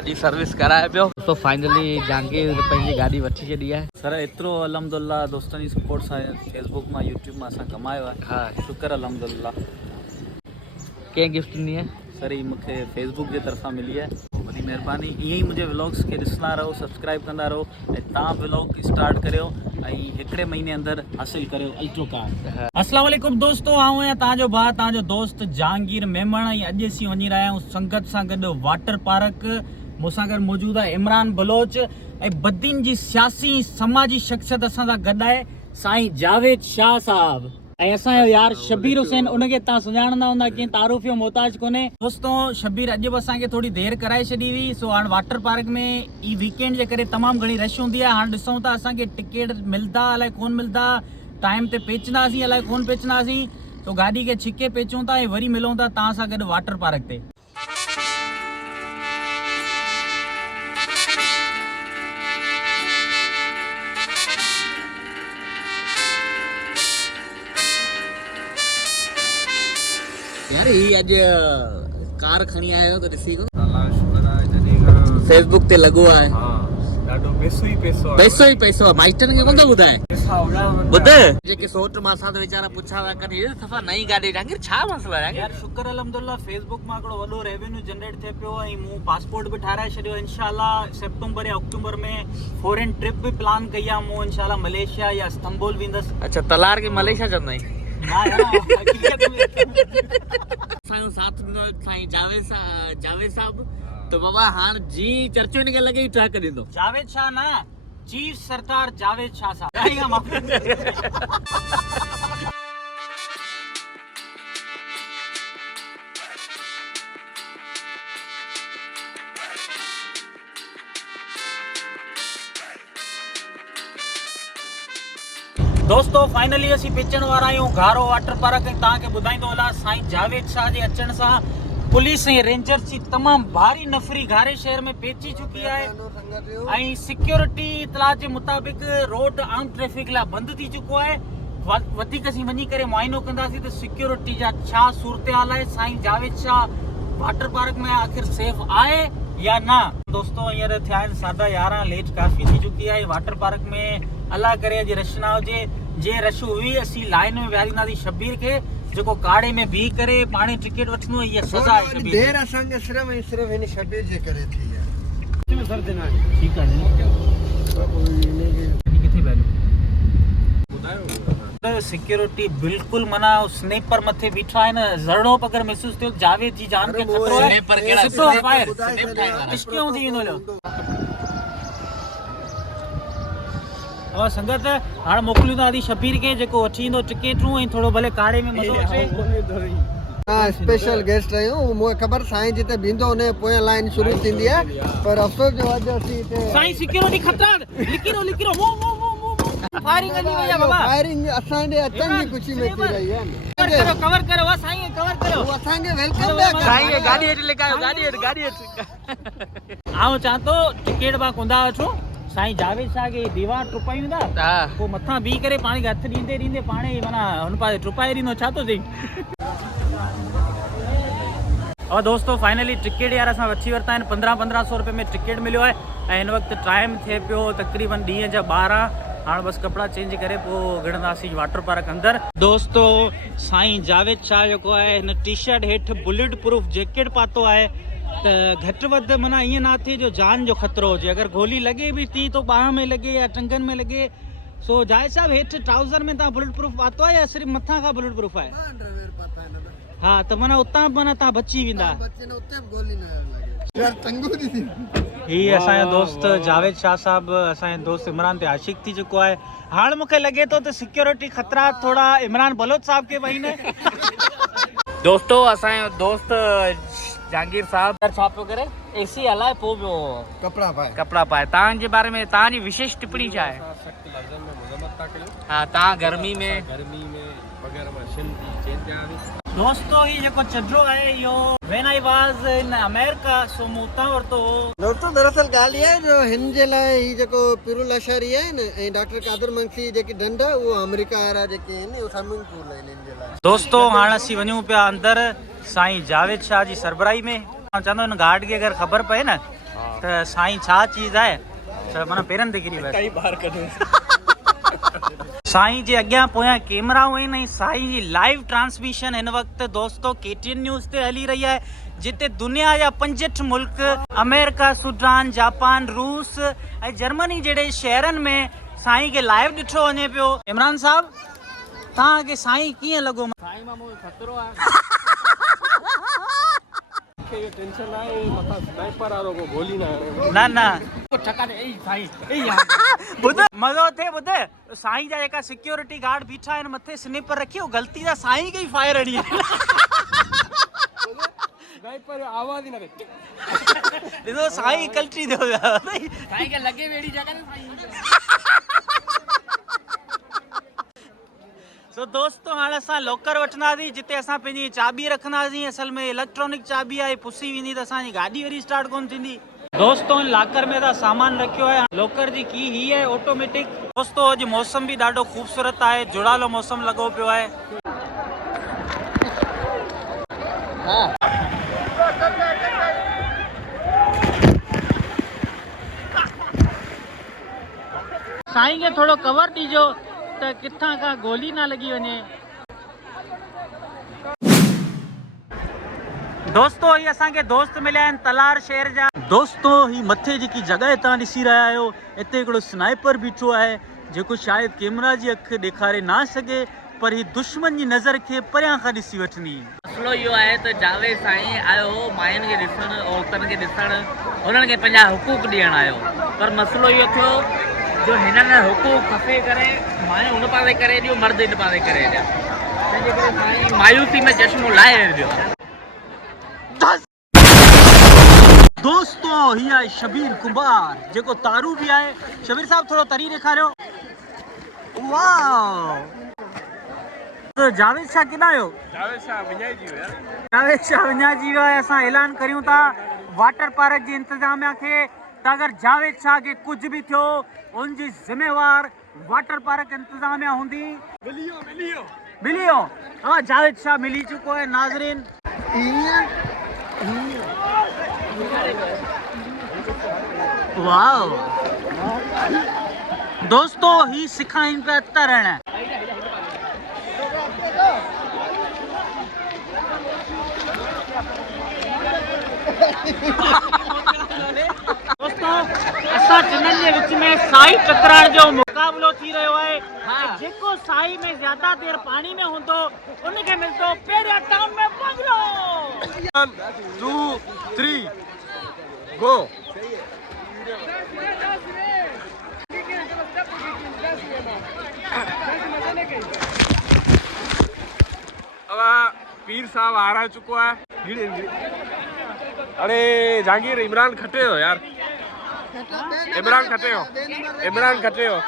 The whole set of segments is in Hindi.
गाड़ी सर्विस कराए पियो। तो फाइनली जहांगीर पंहिंजी गाड़ी वठी छॾी आहे। सर एतिरो अलहमदुल्ला दोस्तनि जी सपोर्ट सां फेसबुक मां यूट्यूब मां असां कमायो आहे। हा, शुक्र अलहमदुल्ला। कंहिं गिफ्ट ॾिनी आहे? सर ही मूंखे फेसबुक जे तरफ़ां मिली आहे, वॾी महिरबानी। ईअं ई मुंहिंजे व्लॉग्स खे ॾिसंदा रहो, सब्सक्राइब कंदा रहो ऐं तव्हां व्लॉग स्टार्ट करियो ऐं हिकिड़े महीने अंदरि हासिल करियो अल्ट्रो कार। अस्सलाम वालेकुम दोस्तों, आऊं आहियां तव्हांजो भाउ तव्हांजो दोस्त जहांगीर मेमण ऐं अॼु असीं वञी रहिया आहियूं संगत सां गॾु वाटर पार्क। मूंसां गॾु मौजूदु आहे इमरान बलोच ऐं बदीन जी सियासी समाजी शख़्सियत असां सां गॾु आहे साईं जावेद शाह साहब ऐं असांजो यार शबीर हुसैन। उनखे तव्हां सुञाणंदा हूंदा, कंहिं तारुफ़ जो मोहताज कोन्हे। दोस्तों शबीर अॼु बि असांखे थोरी देरि कराए छॾी हुई, सो हाणे वाटर पार्क में ई वीकेंड जे करे तमामु घणी रश हूंदी आहे। हाणे ॾिसूं था असांखे टिकट मिलंदा अलाए कोन मिलंदा, टाइम ते पेचंदासीं अलाए कोन पेचंदासीं। सो गाॾी खे छिके पेचूं था ऐं वरी मिलूं था तव्हां सां गॾु वाटर पार्क ते। यार ही अॼु कार खणी आयो त ॾिसी को फेसबुक ते लॻो आहे। ॾाढो पैसो ई पैसो पैसो ई पैसो माइटनि खे कोन थो ॿुधाए। ॿुध जेके सोट मां असां त वीचारा पुछा था कनि हे दफ़ा नई गाॾी जहांगीर छा मसलो आहे यार? शुक्र अलहमदुल्ला फेसबुक मां हिकिड़ो वॾो रेवेन्यू जनरेट थिए पियो ऐं मूं पासपोर्ट बि ठाराए छॾियो। इंशाल्लाह सेप्टेम्बर या अक्टूबर में फॉरेन ट्रिप बि प्लान कई आहे मूं। इंशाल्लाह मलेशिया या इस्तंबुल वेंदसि। अच्छा, तलार के मलेशिया चवंदा आहिनि। असांजो साथ ॾिनो साईं जावेद साहब। तो बाबा हाणे जी चर्चो हिनखे लॻे ट्रैक ॾींदो। जावेद शाह न, चीफ सरदार जावेद शाह साहब। दोस्तों फाइनली असीं पिचण वारा आहियूं घारो वाटर पार्क। ऐं तव्हांखे ॿुधाईंदो हलां साईं जावेद शाह जे अचण सां पुलिस ऐं रेंजर्स जी तमामु भारी नफ़री घारे शहर में पेची चुकी आहे ऐं सिक्योरिटी इतलाह जे मुताबिक़ रोड आम ट्रैफिक लाइ बंदि थी चुको आहे। वधीक असीं वञी करे मुआइनो कंदासीं त सिक्योरिटी जा छा सूरत हाल आहे, साईं जावेद शाह वाटर पार्क में आख़िर सेफ आहे या न। दोस्तों हींअर थिया आहिनि 11:30, लेट काफ़ी थी चुकी आहे। वाटर पार्क में अल्लाह करे अॼु रश न हुजे। जे रश हुई असीं लाइन में विहारींदासीं शबीर खे, जेको काड़े में बीह करे पाणे टिकट वठंदो। इहा सज़ा आहे शबीर। देर असांखे सिर्फ़ ऐं सिर्फ़ हिन शबीर जे करे थी आहे। सर दिन ठीक आहे किथे बैठो ॿुधायो। सिक्योरिटी बिल्कुलु मना स्नेपर मथे बीठा आहिनि। ज़रड़ो अगरि महसूस थियो जावेद जी जान खे ख़तरो आहे। स्नेपर कहिड़ा स्नेपर इश्कियों थी वेंदो। और संगत हाणे मोकिलियूं था आदि शबीर खे, जेको वठी ईंदो टिकेटूं ऐं थोरो भले काड़े में मज़ो अचे। हाँ, स्पेशल गेस्ट आहियूं। मूंखे ख़बर साईं जिते बीहंदो उन पोयां लाइन शुरू थींदी आहे, पर अफ़सोस जो अॼु असीं हिते साईं सिक्योरिटी खतरा लिकिरो फायरिंग हली वई आहे बाबा। फायरिंग असांजे अचण जी खुशी में थी रही आहे। कवर करो वा साईं, कवर करो। वो असांखे वेलकम बैक साईं गाॾी हेठि लिकायो, गाॾी हेठि। आऊं चां तो टिकेट बा कुंदा वठो। साईं जावेद शाह खे दीवार टुपायूं था, पोइ मथां बीह करे पाणी खे हथ ॾींदे पाणे माना हुन पासे टुपाए ॾींदो। छा थो चई? और दोस्तों फाइनली टिकट यार असां वठी वरिता आहिनि। 1500 रुपए में टिकट मिलियो आहे ऐं हिन वक़्तु टाइम थिए पियो तक़रीबन ॾींहं जा 12। हाणे बसि कपिड़ा चेंज करे पोइ गिड़ंदासीं वाटर पार्क अंदरि। दोस्तों साईं जावेद शाह जेको आहे हिन टी शर्ट हेठि बुलेट प्रूफ जैकेट पातो आहे त घटि वधि माना ईअं न थिए जो जान जो ख़तरो हुजे। अगरि गोली लॻे बि थी तो ॿाह में लॻे या टंगनि में लॻे। सो जावेद साहब हेठि ट्राउज़र में तव्हां बुलेट प्रूफ पातो आहे या सिर्फ़ु मथां खां बुलेट प्रूफ आहे? हा, त माना उतां माना तव्हां बची वेंदा। हीअ असांजो दोस्त जावेद शाह साहब असांजे दोस्त इमरान ते आशिक़ थी चुको आहे। हाणे मूंखे लॻे थो त सिक्योरिटी ख़तरा थोरा इमरान बलोच साहब खे वही न। दोस्तों असांजो दोस्त जहांगीर साहब छा पियो करे? एसी हलाए पोइ पियो कपिड़ा पाए। तव्हांजे बारे में तव्हांजी विशेष टिप्पणी छा आहे? हा, तव्हां गर्मी में दोस्तों ही जेको चदरो आहे इहो when I was in America so मूं उतां वरितो हो। दोस्तों दरअसल ॻाल्हि इहा आहे जो हिन जे लाइ ही जेको पिरुल अशरी आहे न ऐं डॉक्टर कादर मंगसी जेकी ढंढ आहे उहो अमेरिका वारा जेके आहिनि उहो स्विमिंग पूल आहिनि हिन जे लाइ। दोस्तों हाणे असीं वञूं पिया अंदरि साईं जावेद शाह जी सरबराही में। चवंदो हिन गार्ड खे अगरि ख़बर पए न त साईं छा चीज़ आहे त माना पेरनि ते किरी वियो कई बार कढूं साईं जे अॻियां पोयां कैमराऊं आहिनि ऐं साईं जी लाइव ट्रांसमिशन हिन वक़्तु दोस्तो KTN न्यूज़ ते हली रही आहे जिते दुनिया जा 65 मुल्क अमेरिका, सूडान, जापान, रूस ऐं जर्मनी जहिड़े शहरनि में साईं खे लाइव ॾिठो वञे पियो। इमरान साहब तव्हांखे साईं कीअं लॻो? साईं मां मूंखे खतरो आहे टेंशन आहे मथां स्नाइपर वारो को गोली न हणे न ठका दे ए साईं ॿुध मज़ो थिए ॿुध साईं जा जेका सिक्योरिटी गार्ड बीठा आहिनि मथे स्निपर रखी हो गलती सां साईं खे ई फायर हणी आहे स्नाइपर आवाज़ ही न दे ॾिसो साईं कल्टी थियो साईं खे लॻे वेड़ी जॻह न साईं सो दोस्तों हाणे असां लॉकर वठंदासीं जिते असां पंहिंजी चाबी रखंदासीं। असल में इलेक्ट्रॉनिक चाबी आहे पुसी वेंदी त असांजी गाॾी वरी स्टार्ट कोन थींदी। दोस्तों लॉकर में असां सामान रखियो आहे। लॉकर जी की ही आहे ऑटोमेटिक। दोस्तों अॼु मौसम बि ॾाढो ख़ूबसूरत आहे, जुड़ालो मौसम लॻो पियो आहे। साईं खे थोरो कवर ॾिजो त किथां खां गोली न लॻी वञे। दोस्तों ही असांखे दोस्त मिलिया आहिनि तलार शहर जा। दोस्तों ही मथे जेकी जॻह तव्हां ॾिसी रहिया आहियो हिते हिकिड़ो स्नाइपर बीठो आहे जेको शायदि कैमरा जी अखि ॾेखारे न सघे पर ही दुश्मन जी नज़र खे परियां खां ॾिसी वठंदी। मसलो इहो आहे त जावेद साईं आयो मायुनि खे ॾिसणु औरतुनि खे ॾिसणु हुननि खे पंहिंजा हुकूक ॾियणु आयो पर मसलो इहो थियो जो हिननि हुकूक खपे करे मायूं हुन पासे करे ॾियो मर्द हिन पासे करे ॾिया तंहिंजे करे साईं मायूसी में चश्मो लाहे ॾियो। दोस्तों ही आहे शबीर कुमार जेको तारू बि आहे। शबीर साहब थोरो तरी ॾेखारियो। वाह तो जावेद शाह किथां आयो? जावेद शाह विञाइजी वियो यार। जावेद शाह विञाइजी वियो आहे। असां ऐलान करियूं था वाटर पार्क जी इंतज़ामिया खे त अगरि जावेद शाह खे कुझु बि थियो उनजी ज़िम्मेवार वाटर पार्क इंतज़ामिया हूंदी। मिलियो हाँ जावेद शाह मिली चुको है नाज़रीन। वाह दोस्तों ही सिखाइन पे तरण है। दोस्तों असां टिननि जे विच में साई टकराइण जो मुक़ाबलो थी रहियो आहे। जेको साई में ज्यादा देर पानी में हूंदो उनखे मिलंदो पहिरियां टाउन में बंगलो। 1 2 3 गो। अब पीर साहब आ रहा चुको है। अरे जहांगीर इमरान खटे हो यार। इमरान खटे हो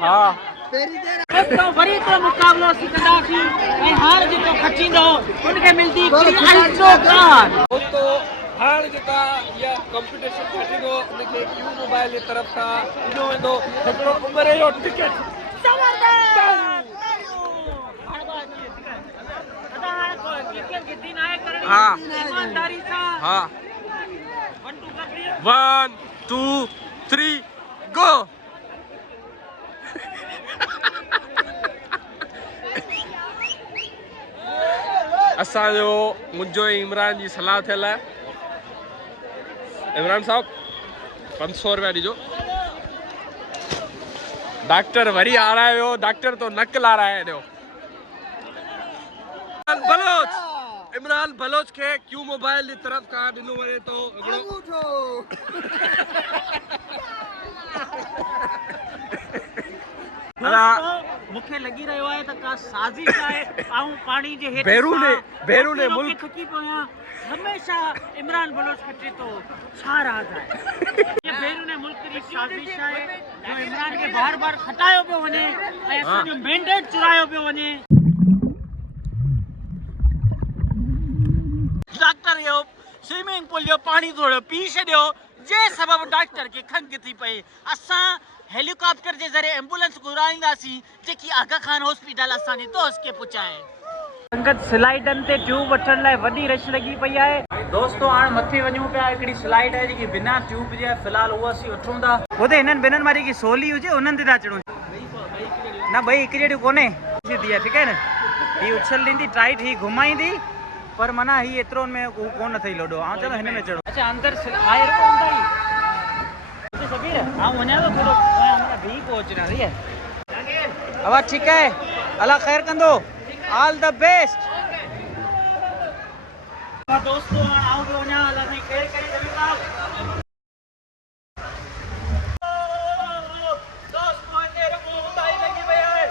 हाँ दोस्तों वरी हिकिड़ो मुक़ाबलो असीं कंदासीं ऐं हार जेको खटींदो उनखे मिलंदी अल्ट्रो कार। दोस्तों हार जेका या कंपटीशन खटींदो उनखे क्यू मोबाइल जी तरफ खां ॾिनो वेंदो हिकिड़ो उमिरि जो टिकट। हाँ हाँ 1 2 3 गो। असांजो मुंहिंजो इमरान जी सलाह थियल आहे। इमरान साहब 500 रुपया ॾिजो। डॉक्टर वरी आ रहा है डॉक्टर तो नक ला रहा है ॾियो। इमरान बलोच के क्यू मोबाइल की तरफ का ॾिनो वञे तो मूंखे लॻी रहियो आहे त का साज़िश आहे ऐं पाणी जे हेठि बेरू ने मुल्क थकी पियो आहियां हमेशा इमरान बलोच खटे तो छा राज आहे। ये बेरू मुल्क जी साज़िश आहे जो इमरान खे बार बार खटायो पियो वञे ऐं असांजो मैंडेट चुरायो पियो वञे। डॉक्टर यो स्विमिंग पूल जो पानी थोड़ो पी छॾियो जे सबब डॉक्टर खे खंघि थी पई। असां हेलीकॉप्टर जे ज़रिए एम्बुलेंस घुराईंदासीं जेकी आगा खान हॉस्पिटल असांजे दोस्त खे पहुचाए। संगत स्लाइडन ते ट्यूब वठण लाइ वॾी रश लॻी पई आहे। दोस्तों हाणे मथे वञूं पिया, हिकिड़ी स्लाइड आहे जेकी बिना ट्यूब जे आहे, फ़िलहाल उहा असीं वठूं था। हुते हिननि ॿिन्हिनि मां जेकी सोली हुजे उन्हनि ते था चढ़ूं। न ॿई हिकु जहिड़ियूं कोन्हे, सिधी आहे, ठीकु आहे न। हीअ उछल ॾींदी टाइट, हीअ घुमाईंदी, पर माना हीअ एतिरो में हू कोन अथई लोॾो। ऐं चलो हिन में चढ़ो। अच्छा अंदरि आहे रुको अंदरि ई शबीर, ऐं वञा थो थोरो बीह पोइ अचना। सही आहे आवाज़ ठीकु आहे, अलाह ख़ैर कंदो, ऑल द बेस्ट। दोस्तों आओ पियो वञा, अलाह साईं ख़ैर करे जमीला। दोस्तों हिते रुको, उताई लॻी पई आहे।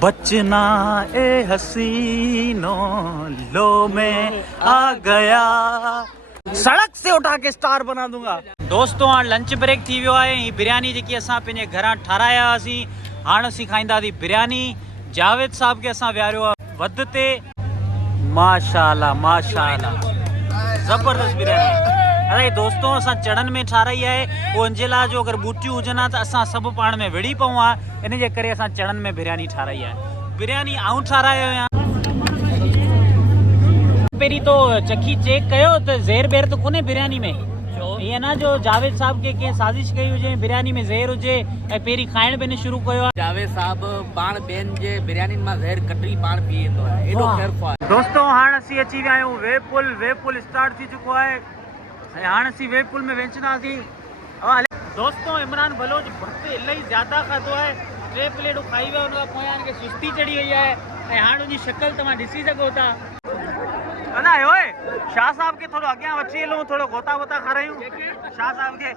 बचना ए हसीनो लो में आ गया, सड़क से उठा के स्टार बना दूंगा। दोस्तों हाणे लंच ब्रेक थी वियो आहे। ही बिरयानी जेकी असां पंहिंजे घरां ठाराया हुआसीं, हाणे असीं खाईंदासीं बिरयानी। जावेद साहब खे असां विहारियो आहे वध ते। माशाल्लाह माशाल्लाह, ज़बरदस्त बिरयानी। अरे दोस्तों असां चढ़न में ठाराई आहे, वो अंजेला जो अगर बूटियूं हुजनि त असां सभु पाण में विड़ी पऊं आहे, इन जे करे असां चढ़न में बिरयानी ठाराई आहे। बिरयानी आऊं ठारायो आहियां। पहिरीं तो चखी चेक कयो त ज़ेर बेर त कोन्हे बिरयानी में। ईअं न जो जावेद साहब के कंहिं साज़िश कई हुजे बिरयानी में ज़ेर हुजे ऐं पहिरीं खाइण बि न शुरू कयो आहे। जावेद साहब पाण ॿियनि जे बिरयानी मां ज़हर कढी पाण पी वेंदो आहे, एॾो ख़ैरफ़ आहे। दोस्तों हाणे असीं अची विया आहियूं वे पुल स्टार्ट थी चुको आहे ऐं हाणे असीं वे पुल में वेचंदासीं। दोस्तों इमरान बलोच भर्त इलाही ज़्यादा खाधो आहे, 3 प्लेटूं खाई वियो, हुन खां पोइ हिनखे सुस्ती चढ़ी वई आहे ऐं हाणे हुनजी शक्ल तव्हां ॾिसी सघो था। अञा ओए शाह साहब खे थोरो अॻियां वठी हलूं, थोरो गोता वोता खारायूं शाह साहब खे।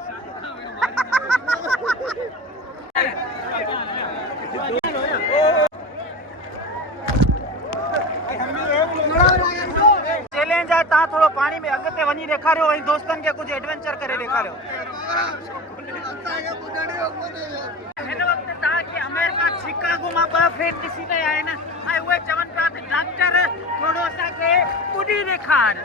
चैलेंज आहे, तव्हां थोरो पाणी में अॻिते वञी ॾेखारियो ऐं दोस्तनि खे कुझु एडवेंचर करे ॾेखारियो। हिन वक़्तु तव्हांखे अमेरिका शिकागो मां 2 फ्रेंड ॾिसी रहिया आहिनि ऐं उहे चवनि पिया त डॉक्टर थोरो असांखे ॿुधी ॾेखार।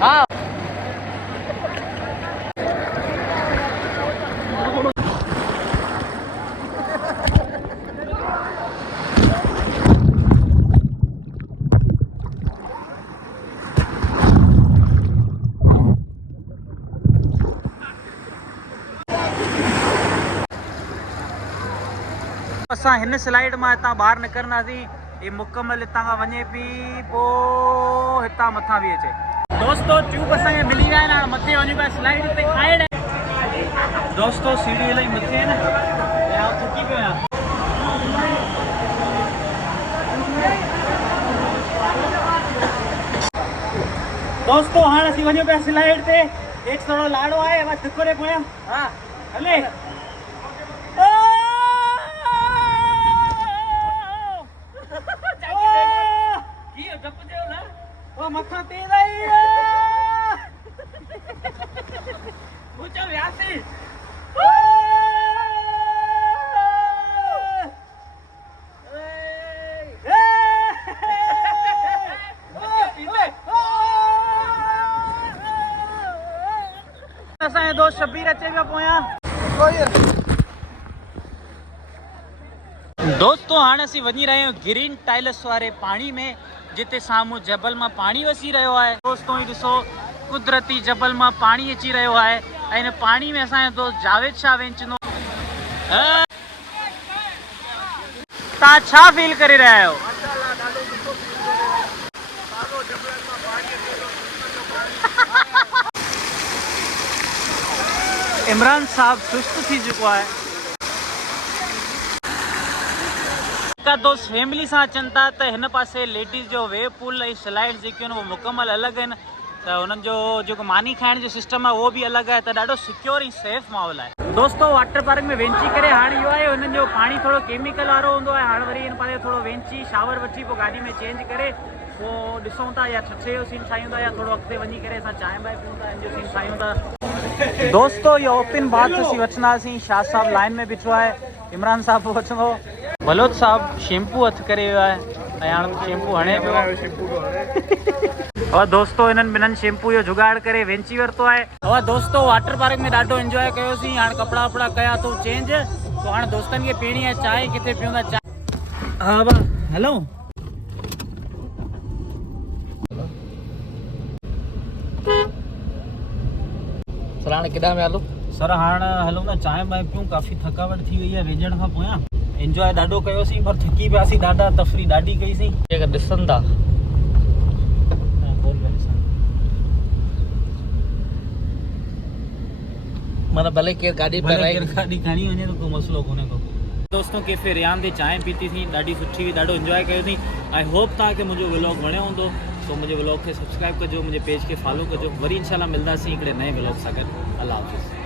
हाँ असां हिन स्लाइड मां हितां ॿाहिरि निकिरंदासीं। ये मुकम्मल हितां खां वञे पई, पोइ हितां मथां बि अचे। दोस्तों ट्यूब असांखे मिली विया आहिनि, हाणे मथे वञूं पिया स्लाइड ते खाइण। दोस्तों सीढ़ी इलाही मथे आहे न, थकी पियो आहियां। दोस्तों हाणे असीं वञूं पिया स्लाइड ते। हेठि थोरो लाड़ो आहे, बसि धिकोरे पोयां। हा हले मथा तेज आई ऊंचा व्यासी। असांजो दोस्त शबीर अचे पियो पोयां। दोस्तों हाणे असीं वञी रहिया आहियूं ग्रीन टाइल्स वारे पाणी में, जिते साम्हूं जबल मां पाणी वसी रहियो आहे। दोस्तों ही ॾिसो कुदरती जबल मां पाणी अची रहियो आहे ऐं हिन पाणी में असांजो दोस्त जावेद शाह वेंचंदो। तव्हां छा फील करे रहिया आहियो? इमरान साहब सुस्त थी चुको आहे। का दोस्त फैमिली सां अचनि था त हिन पासे लेडीज़ जो वेव पूल ऐं स्लाइड जेके आहिनि उहे मुकम्मल अलॻि आहिनि। त उन्हनि जो जेको मानी खाइण जो सिस्टम आहे उहो बि अलॻि आहे, त ॾाढो सिक्योर ऐं सेफ माहौल आहे। दोस्तो वाटर पार्क में वेंची करे हाणे इहो आहे हुननि जो पाणी थोरो केमिकल वारो हूंदो आहे, हाणे वरी हिन पासे थोरो वेंची शावर वठी पोइ गाॾी में चेंज करे पोइ ॾिसूं था या ठठे जो सीन ठाहियूं था या थोरो अॻिते वञी करे असां चांहि बांहि पियूं था, हिन जो सीन ठाहियूं था। दोस्तो इहो ओपन बाथ असीं वठंदासीं, शाह साहब लाइन में बीठो आहे, इमरान साहब वठंदो, बलोच साहब शैम्पू हथ करे वियो आहे ऐं हाणे शैम्पू हणे पियो। और दोस्तो इन्हनि ॿिन्हिनि शैम्पू जो जुगाड़ करे वेंची वरितो आहे। और दोस्तो वाटर पार्क में ॾाढो एंजॉय कयोसीं, हाणे कपिड़ा वपड़ा कया थो चेंज, तो हाणे दोस्तनि खे पीअणी आहे चांहि, किथे पियूं था चांहि। हा बा हलो सर हाणे केॾां में हलो? सर हाणे हलूं था चांहि बांहि पियूं, काफ़ी थकावट थी वई आहे वेझण खां पोयां, एंजॉय ॾाढो कयोसीं पर थकी पियासीं ॾाढा, तफ़री ॾाढी कईसीं। जेकर ॾिसनि था मतलब भले केरु गाॾी गाॾी खणी वञे तो कोई मसलो कोन्हे को। दोस्तों कैफे रियान ते चांहि पीती थी, ॾाढी सुठी हुई, ॾाढो एंजॉय कयोसीं। आई होप तव्हांखे मुंहिंजो व्लॉग वणियो हूंदो, तो मुंहिंजे व्लॉग खे सब्सक्राइब कजो, मुंहिंजे पेज खे फॉलो कजो। वरी इंशाल्लाह मिलंदासीं हिकिड़े नए व्लॉग सां गॾु। अल्लाह हाफ़िज़।